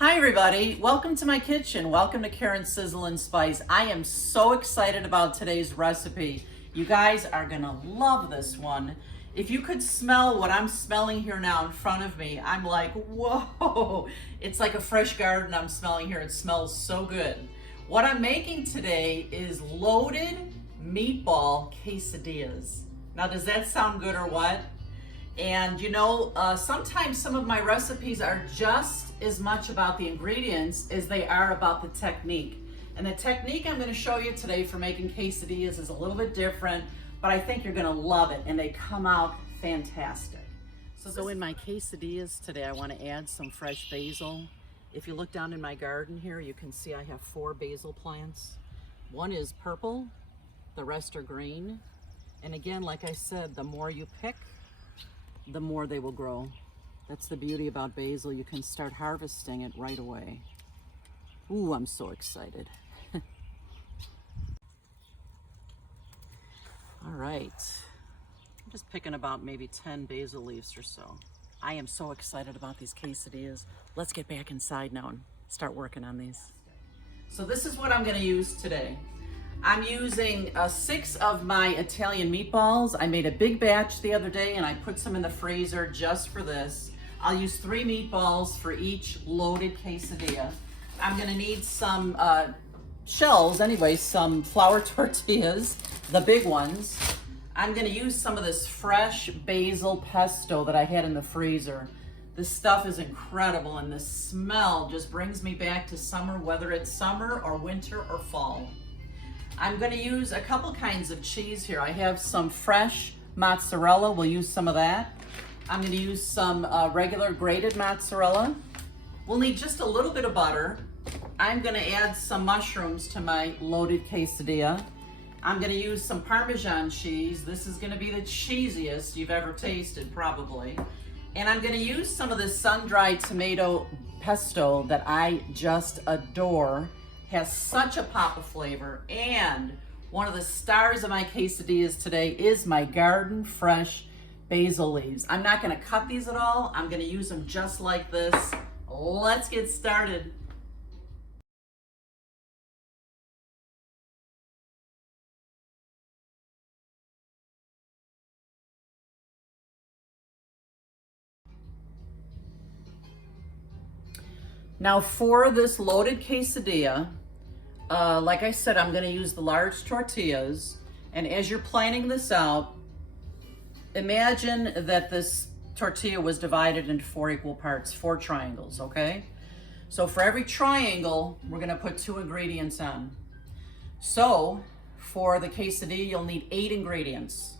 Hi everybody, welcome to my kitchen. Welcome to Karen's Sizzle and Spice. I am so excited about today's recipe. You guys are gonna love this one. If you could smell what I'm smelling here now in front of me, I'm like, whoa, it's like a fresh garden I'm smelling here. It smells so good. What I'm making today is loaded meatball quesadillas. Now, does that sound good or what? And you know, sometimes some of my recipes are just as much about the ingredients as they are about the technique. And the technique I'm going to show you today for making quesadillas is a little bit different, but I think you're going to love it, and they come out fantastic. So in my quesadillas today, I want to add some fresh basil. If you look down in my garden here, you can see I have 4 basil plants. One is purple, the rest are green. And again, like I said, the more you pick, the more they will grow. That's the beauty about basil. You can start harvesting it right away. Ooh, I'm so excited. All right. I'm just picking about maybe 10 basil leaves or so. I am so excited about these quesadillas. Let's get back inside now and start working on these. So this is what I'm gonna use today. I'm using 6 of my Italian meatballs. I made a big batch the other day and I put some in the freezer just for this. I'll use 3 meatballs for each loaded quesadilla. I'm gonna need some shells, anyway, some flour tortillas, the big ones. I'm gonna use some of this fresh basil pesto that I had in the freezer. This stuff is incredible and the smell just brings me back to summer, whether it's summer or winter or fall. I'm going to use a couple kinds of cheese here. I have some fresh mozzarella. We'll use some of that. I'm going to use some regular grated mozzarella. We'll need just a little bit of butter. I'm going to add some mushrooms to my loaded quesadilla. I'm going to use some Parmesan cheese. This is going to be the cheesiest you've ever tasted, probably. And I'm going to use some of this sun-dried tomato pesto that I just adore. Has such a pop of flavor, and one of the stars of my quesadillas today is my garden fresh basil leaves. I'm not going to cut these at all. I'm going to use them just like this. Let's get started. Now for this loaded quesadilla, like I said, I'm gonna use the large tortillas. And as you're planning this out, imagine that this tortilla was divided into 4 equal parts, 4 triangles, okay? So for every triangle, we're gonna put 2 ingredients on. So for the quesadilla, you'll need 8 ingredients.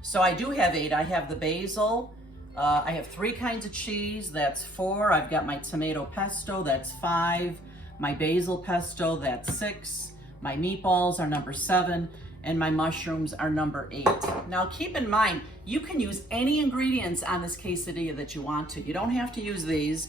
So I do have 8. I have the basil, I have 3 kinds of cheese, that's 4. I've got my tomato pesto, that's 5. My basil pesto, that's 6. My meatballs are number 7. And my mushrooms are number 8. Now keep in mind, you can use any ingredients on this quesadilla that you want to. You don't have to use these.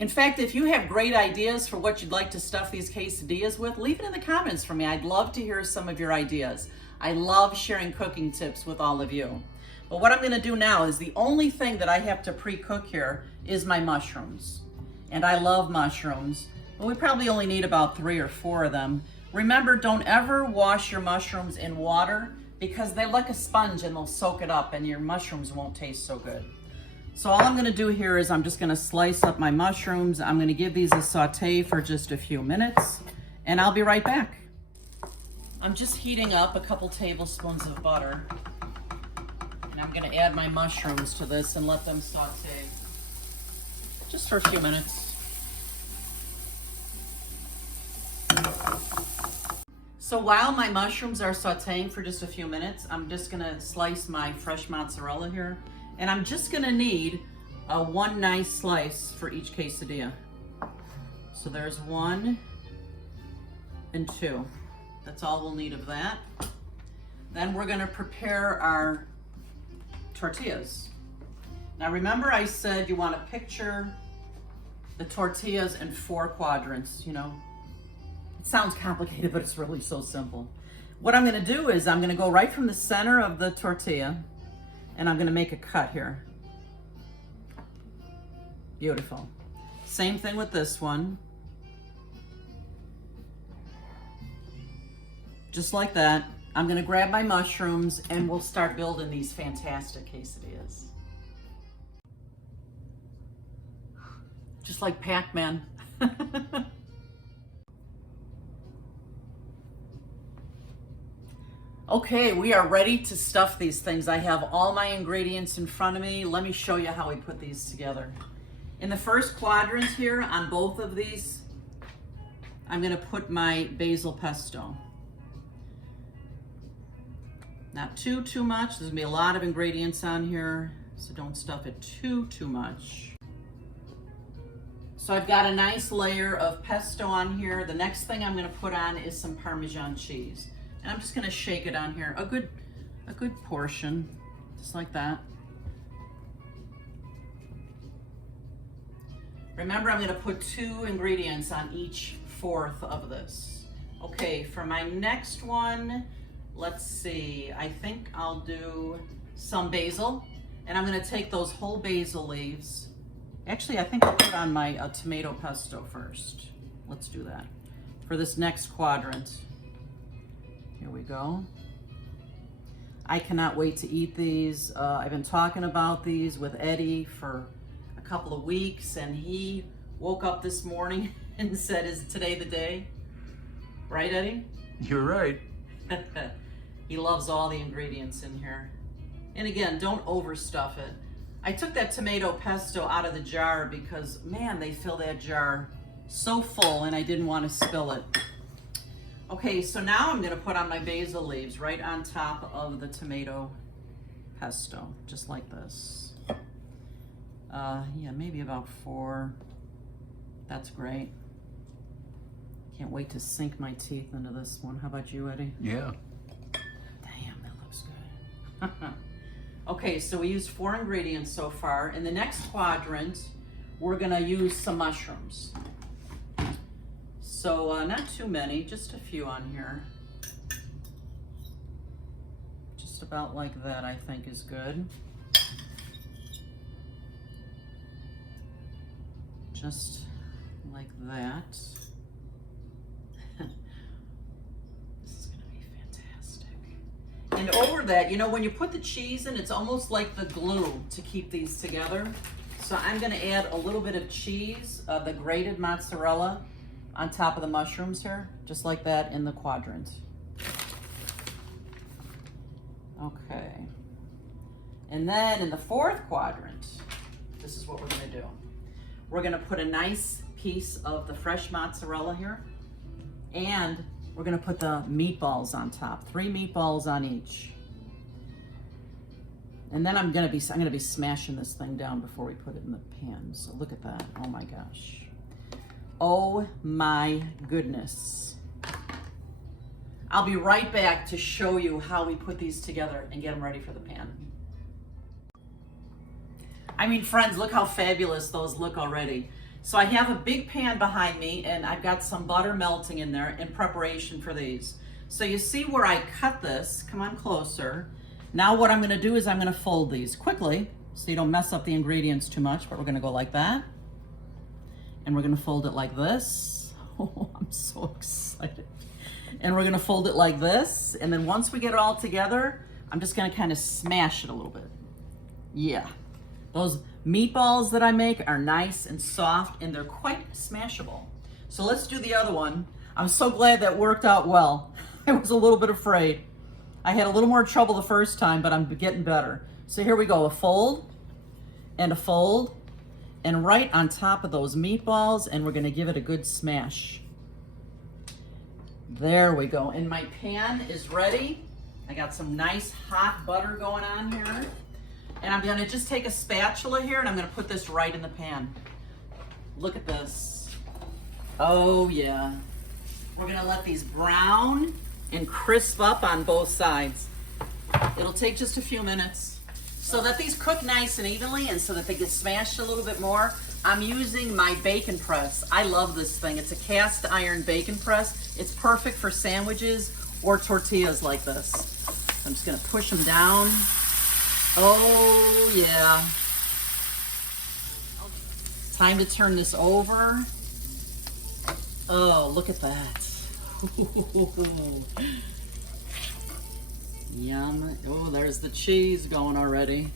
In fact, if you have great ideas for what you'd like to stuff these quesadillas with, leave it in the comments for me. I'd love to hear some of your ideas. I love sharing cooking tips with all of you. But what I'm gonna do now is the only thing that I have to pre-cook here is my mushrooms. And I love mushrooms, but we probably only need about 3 or 4 of them. Remember, don't ever wash your mushrooms in water because they're like a sponge and they'll soak it up and your mushrooms won't taste so good. So all I'm gonna do here is I'm just gonna slice up my mushrooms. I'm gonna give these a saute for just a few minutes and I'll be right back. I'm just heating up a couple tablespoons of butter. And I'm gonna add my mushrooms to this and let them saute just for a few minutes. So while my mushrooms are sauteing for just a few minutes, I'm just gonna slice my fresh mozzarella here. And I'm just gonna need 1 nice slice for each quesadilla. So there's 1 and 2. That's all we'll need of that. Then we're gonna prepare our tortillas. Now remember I said you wanna picture the tortillas in 4 quadrants, you know. It sounds complicated, but it's really so simple. What I'm gonna do is I'm gonna go right from the center of the tortilla and I'm gonna make a cut here. Beautiful. Same thing with this one. Just like that. I'm gonna grab my mushrooms and we'll start building these fantastic quesadillas. Just like Pac-Man. Okay, we are ready to stuff these things. I have all my ingredients in front of me. Let me show you how we put these together. In the first quadrant here on both of these, I'm gonna put my basil pesto. Not too much. There's gonna be a lot of ingredients on here, so don't stuff it too much. So I've got a nice layer of pesto on here. The next thing I'm gonna put on is some Parmesan cheese. And I'm just gonna shake it on here, a good portion, just like that. Remember, I'm gonna put 2 ingredients on each 1/4 of this. Okay, for my next one, let's see, I think I'll do some basil, and I'm gonna take those whole basil leaves. Actually, I think I'll put on my tomato pesto first. Let's do that. For this next quadrant. Here we go. I cannot wait to eat these. I've been talking about these with Eddie for a couple of weeks, and he woke up this morning and said, "Is today the day?" Right, Eddie? You're right. He loves all the ingredients in here. And again, don't overstuff it. I took that tomato pesto out of the jar because, man, they fill that jar so full and I didn't want to spill it. Okay, so now I'm gonna put on my basil leaves right on top of the tomato pesto, just like this. Yeah, maybe about 4. That's great. Can't wait to sink my teeth into this one. How about you, Eddie? Yeah. Damn, that looks good. Okay, so we used 4 ingredients so far. In the next quadrant, we're gonna use some mushrooms. So not too many, just a few on here. Just about like that, I think, is good. Just like that. This is gonna be fantastic. And over that, you know, when you put the cheese in, it's almost like the glue to keep these together. So I'm gonna add a little bit of cheese, the grated mozzarella, on top of the mushrooms here, just like that in the quadrant. Okay. And then in the 4th quadrant, this is what we're gonna do. We're gonna put a nice piece of the fresh mozzarella here, and we're gonna put the meatballs on top, 3 meatballs on each. And then I'm gonna be smashing this thing down before we put it in the pan. So look at that, oh my gosh. Oh my goodness. I'll be right back to show you how we put these together and get them ready for the pan. I mean, friends, look how fabulous those look already. So I have a big pan behind me and I've got some butter melting in there in preparation for these. So you see where I cut this, come on closer. Now what I'm gonna do is I'm gonna fold these quickly so you don't mess up the ingredients too much, but we're gonna go like that. And we're gonna fold it like this. Oh, I'm so excited. And we're gonna fold it like this. And then once we get it all together, I'm just gonna kind of smash it a little bit. Yeah, those meatballs that I make are nice and soft and they're quite smashable. So let's do the other one. I'm so glad that worked out well. I was a little bit afraid. I had a little more trouble the first time, but I'm getting better. So here we go, a fold and a fold. And right on top of those meatballs, and we're gonna give it a good smash. There we go, and my pan is ready. I got some nice hot butter going on here. And I'm gonna just take a spatula here and I'm gonna put this right in the pan. Look at this. Oh yeah. We're gonna let these brown and crisp up on both sides. It'll take just a few minutes. So that these cook nice and evenly and so that they get smashed a little bit more, I'm using my bacon press. I love this thing. It's a cast iron bacon press. It's perfect for sandwiches or tortillas like this. I'm just gonna push them down. Oh yeah. Time to turn this over. Oh, look at that. Yum. Oh, there's the cheese going already.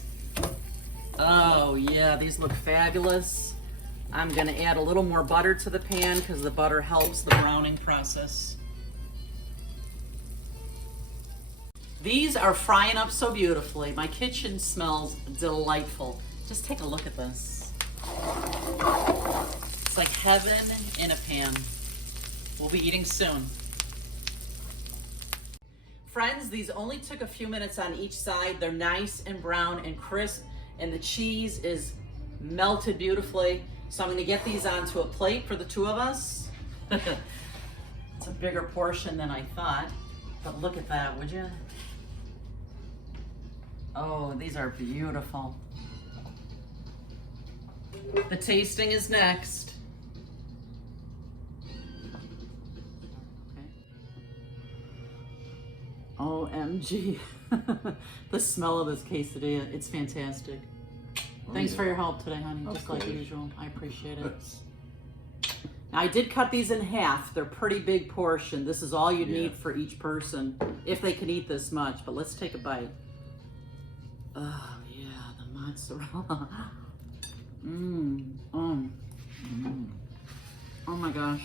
Oh yeah, these look fabulous. I'm gonna add a little more butter to the pan because the butter helps the browning process. These are frying up so beautifully. My kitchen smells delightful. Just take a look at this. It's like heaven in a pan. We'll be eating soon. Friends, these only took a few minutes on each side. They're nice and brown and crisp, and the cheese is melted beautifully. So I'm gonna get these onto a plate for the two of us. It's a bigger portion than I thought, but look at that, would you? Oh, these are beautiful. The tasting is next. OMG. The smell of this quesadilla, it's fantastic. Thanks for your help today, honey, just like usual. I appreciate it. Now, I did cut these in half. They're pretty big portion. This is all you'd need for each person, if they can eat this much. But let's take a bite. Oh, yeah, the mozzarella. Oh my gosh.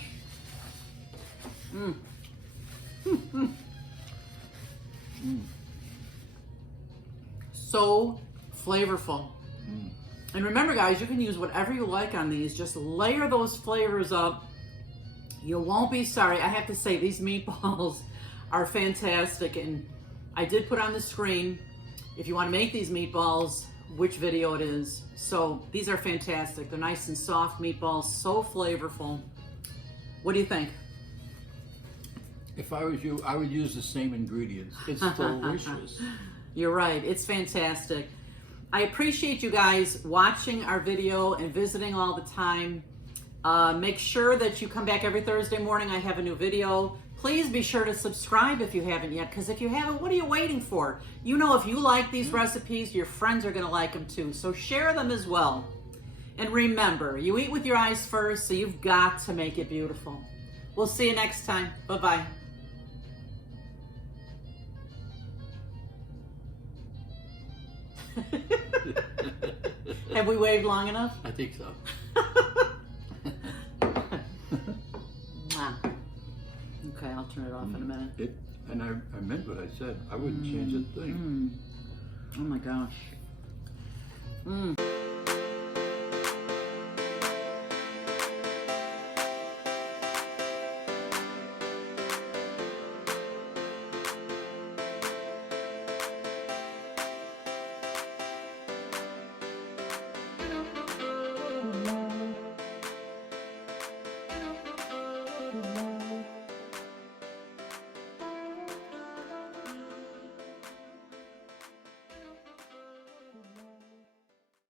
So flavorful. And remember, guys, you can use whatever you like on these. Just layer those flavors up. You won't be sorry. I have to say, these meatballs are fantastic. And I did put on the screen, if you want to make these meatballs, which video it is. So these are fantastic. They're nice and soft meatballs, so flavorful. What do you think? If I was you, I would use the same ingredients. It's delicious. You're right. It's fantastic. I appreciate you guys watching our video and visiting all the time. Make sure that you come back every Thursday morning. I have a new video. Please be sure to subscribe if you haven't yet, because if you haven't, what are you waiting for? You know, if you like these recipes, your friends are going to like them too. So share them as well. And remember, you eat with your eyes first, so you've got to make it beautiful. We'll see you next time. Bye-bye. Have we waved long enough? I think so. Okay, I'll turn it off in a minute. I meant what I said. I wouldn't change a thing. Oh my gosh.